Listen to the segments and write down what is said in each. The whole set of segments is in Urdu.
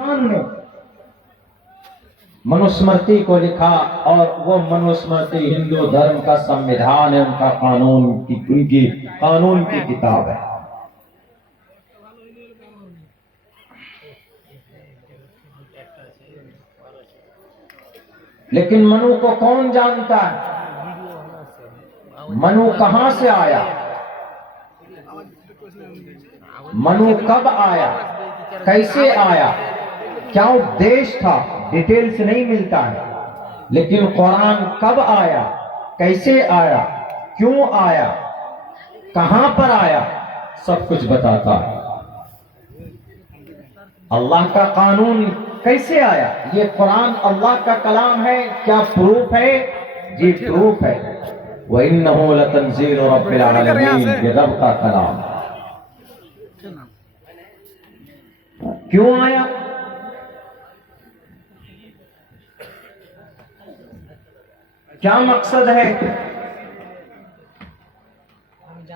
نے منوسمرتی کو لکھا اور وہ منوسمرتی ہندو دھرم کا سمویدھان ہے، ان کا قانون کی کتاب ہے۔ لیکن منو کو کون جانتا ہے؟ منو کہاں سے آیا؟ منو کب آیا؟ کیسے آیا؟ کیا اپدیش تھا؟ ڈیٹیل سے نہیں ملتا ہے، لیکن قرآن کب آیا، کیسے آیا، کیوں آیا، کہاں پر آیا، سب کچھ بتاتا ہے۔ اللہ کا قانون کیسے آیا؟ یہ قرآن اللہ کا کلام ہے، کیا پروف ہے؟ جی پروف ہے۔ وَإِنَّهُ لَتَنزِيلُ رَبِّ الْعَالَمِينَ، یہ رب کا کلام ہے۔ کیوں آیا؟ کیا مقصد ہے؟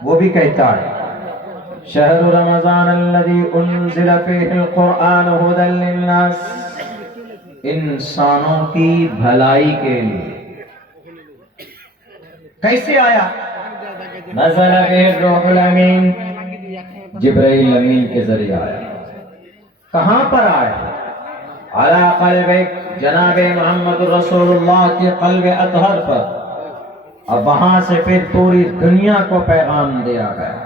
وہ بھی کہتا ہے شہر رمضان الذی انزل فیہ القرآن ھدی للناس، انسانوں کی بھلائی کے لیے۔ کیسے آیا؟ نزل بہ الروح الامین، جبرائیل امین کے ذریعے آیا۔ کہاں پر آیا؟ علی قلبک، جناب محمد رسول اللہ کے قلب اطہر پر، اور وہاں سے پھر پوری دنیا کو پیغام دیا گیا۔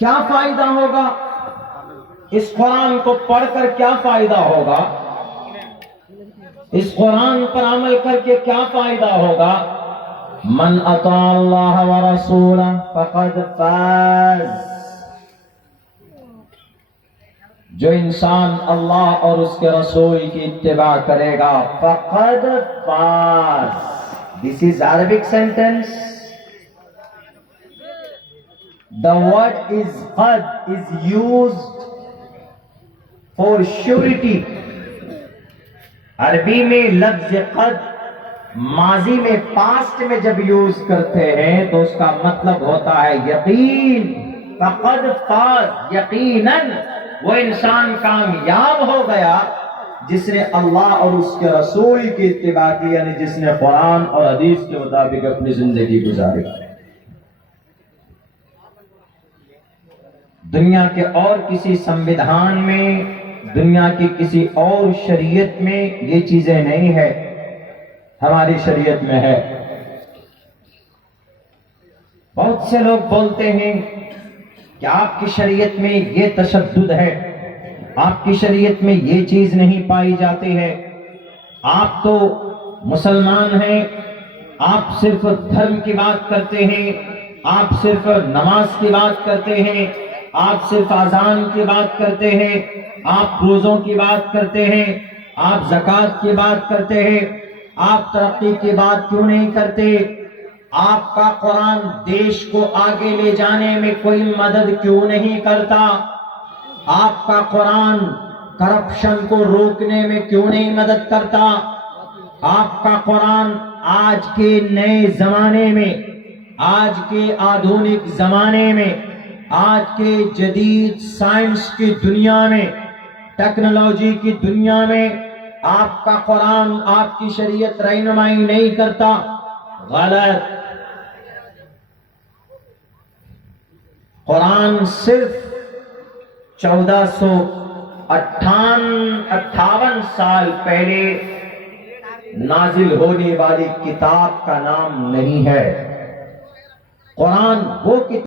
کیا فائدہ ہوگا اس قرآن کو پڑھ کر؟ کیا فائدہ ہوگا اس قرآن پر عمل کر کے؟ کیا فائدہ ہوگا؟ من اطاع اللہ ورسولہ فقد فاز، جو انسان اللہ اور اس کے رسول کی اتباع کرے گا فقد فاز۔ This is Arabic sentence. The word is qad is used for surety. عربی میں لفظ قد ماضی میں پاسٹ میں جب یوز کرتے ہیں تو اس کا مطلب ہوتا ہے یقین۔ فقد فاز، یقیناً وہ انسان کامیاب ہو گیا جس نے اللہ اور اس کے رسول کی اتباع کی، یعنی جس نے قرآن اور حدیث کے مطابق اپنی زندگی گزاری۔ دنیا کے اور کسی سمویدھان میں، دنیا کی کسی اور شریعت میں یہ چیزیں نہیں ہے، ہماری شریعت میں ہے۔ بہت سے لوگ بولتے ہیں کہ آپ کی شریعت میں یہ تشدد ہے، آپ کی شریعت میں یہ چیز نہیں پائی جاتی ہے، آپ تو مسلمان ہیں، آپ صرف دھرم کی بات کرتے ہیں، آپ صرف نماز کی بات کرتے ہیں، آپ صرف اذان کی بات کرتے ہیں، آپ روزوں کی بات کرتے ہیں، آپ زکوٰۃ کی بات کرتے ہیں، آپ ترقی کی بات کیوں نہیں کرتے؟ آپ کا قرآن دیش کو آگے لے جانے میں کوئی مدد کیوں نہیں کرتا؟ آپ کا قرآن کرپشن کو روکنے میں کیوں نہیں مدد کرتا؟ آپ کا قرآن آج کے نئے زمانے میں، آج کے آدھونک زمانے میں، آج کے جدید سائنس کی دنیا میں، ٹیکنالوجی کی دنیا میں آپ کا قرآن، آپ کی شریعت رہنمائی نہیں کرتا۔ غلط۔ قرآن صرف 1458 سال پہلے نازل ہونے والی کتاب کا نام نہیں ہے۔ قرآن وہ کتاب